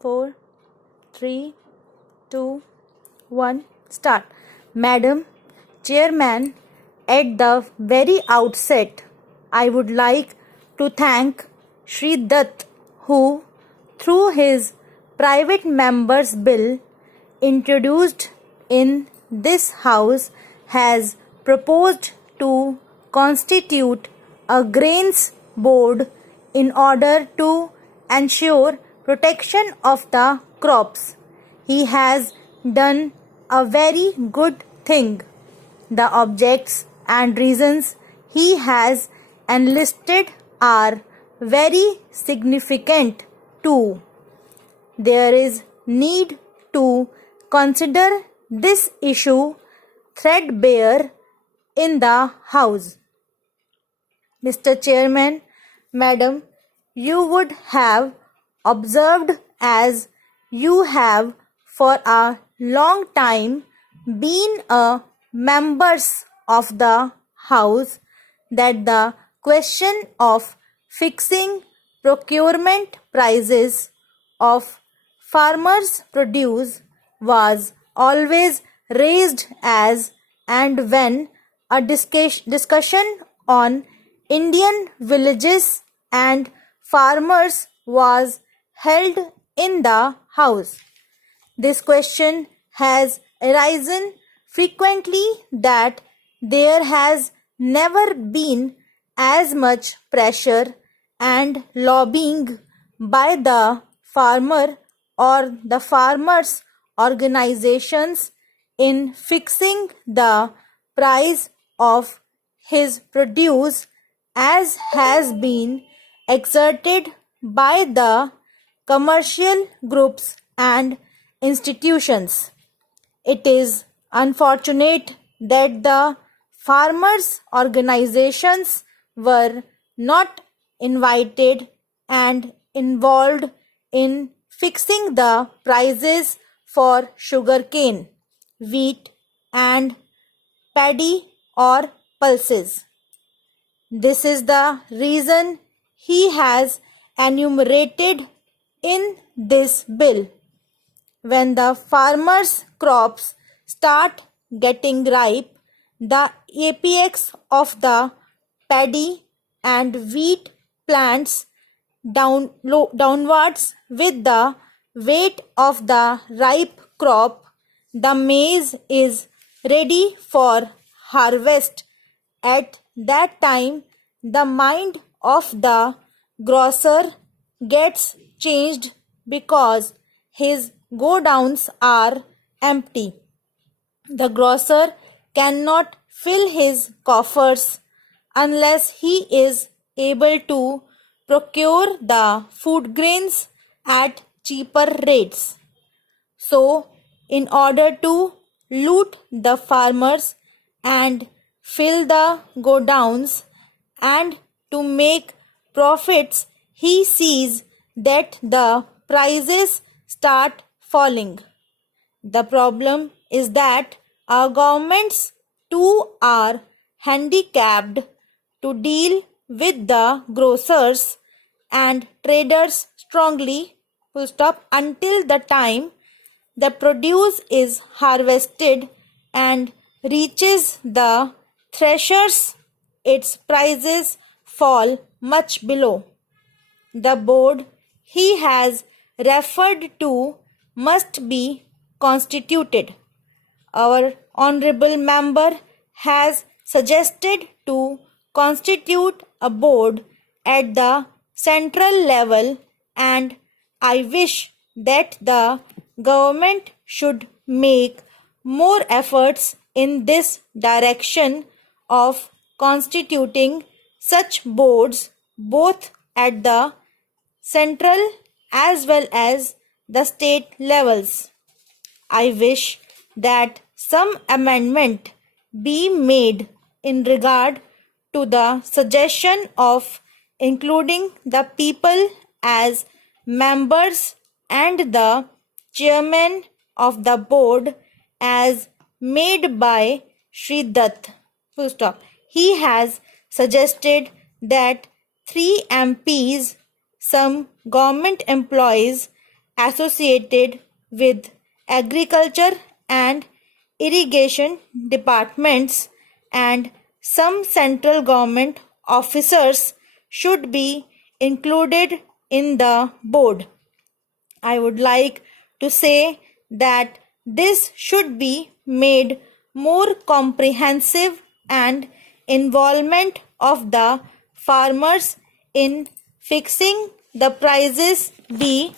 4, 3, 2, 1, start. Madam Chairman, at the very outset, I would like to thank Shri Dutt, who, through his private members' bill introduced in this House, has proposed to constitute a grains board in order to ensure protection of the crops. He has done a very good thing. The objects and reasons he has enlisted are very significant too. There is need to consider this issue threadbare in the House. Mr. Chairman, Madam, you would have observed, as you have for a long time been a members of the House, that the question of fixing procurement prices of farmers' produce was always raised as and when a discussion on Indian villages and farmers was held in the House. This question has arisen frequently that there has never been as much pressure and lobbying by the farmer or the farmers' organizations in fixing the price of his produce as has been exerted by the commercial groups and institutions. It is unfortunate that the farmers' organizations were not invited and involved in fixing the prices for sugarcane, wheat, and paddy or pulses. This is the reason he has enumerated in this bill. When the farmers' crops start getting ripe, the apex of the paddy and wheat plants downwards with the weight of the ripe crop, the maize is ready for harvest. At that time, the mind of the grocer gets changed because his godowns are empty. The grocer cannot fill his coffers unless he is able to procure the food grains at cheaper rates. So, in order to loot the farmers and fill the godowns and to make profits, he sees that the prices start falling. The problem is that our governments too are handicapped to deal with the grocers and traders strongly, until the time the produce is harvested and reaches the threshers, its prices fall much below. The board he has referred to must be constituted. Our honorable member has suggested to constitute a board at the central level, and I wish that the government should make more efforts in this direction of constituting such boards both at the central as well as the state levels. I wish that some amendment be made in regard to the suggestion of including the people as members and the chairman of the board as made by Shri Dutt. He has suggested that 3 MPs, some government employees, associated with agriculture and irrigation departments, and some central government officers should be included in the board. I would like to say that this should be made more comprehensive, and involvement of the farmers in fixing the prices be